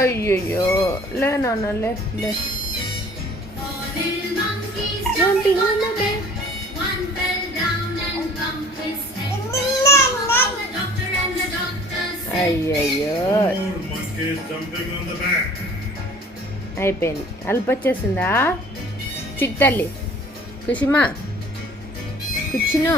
అయ్యయ్యో లే నాన్న లే లే. Jumping on the bed. One fell down and bumped his head. The doctor and the doctor said, అయ్యయ్యో monkeys jumping on the bed. అయిపోయింది. అల్పొచ్చేసిందా చిట్టల్లి కుసుమా కూర్చును.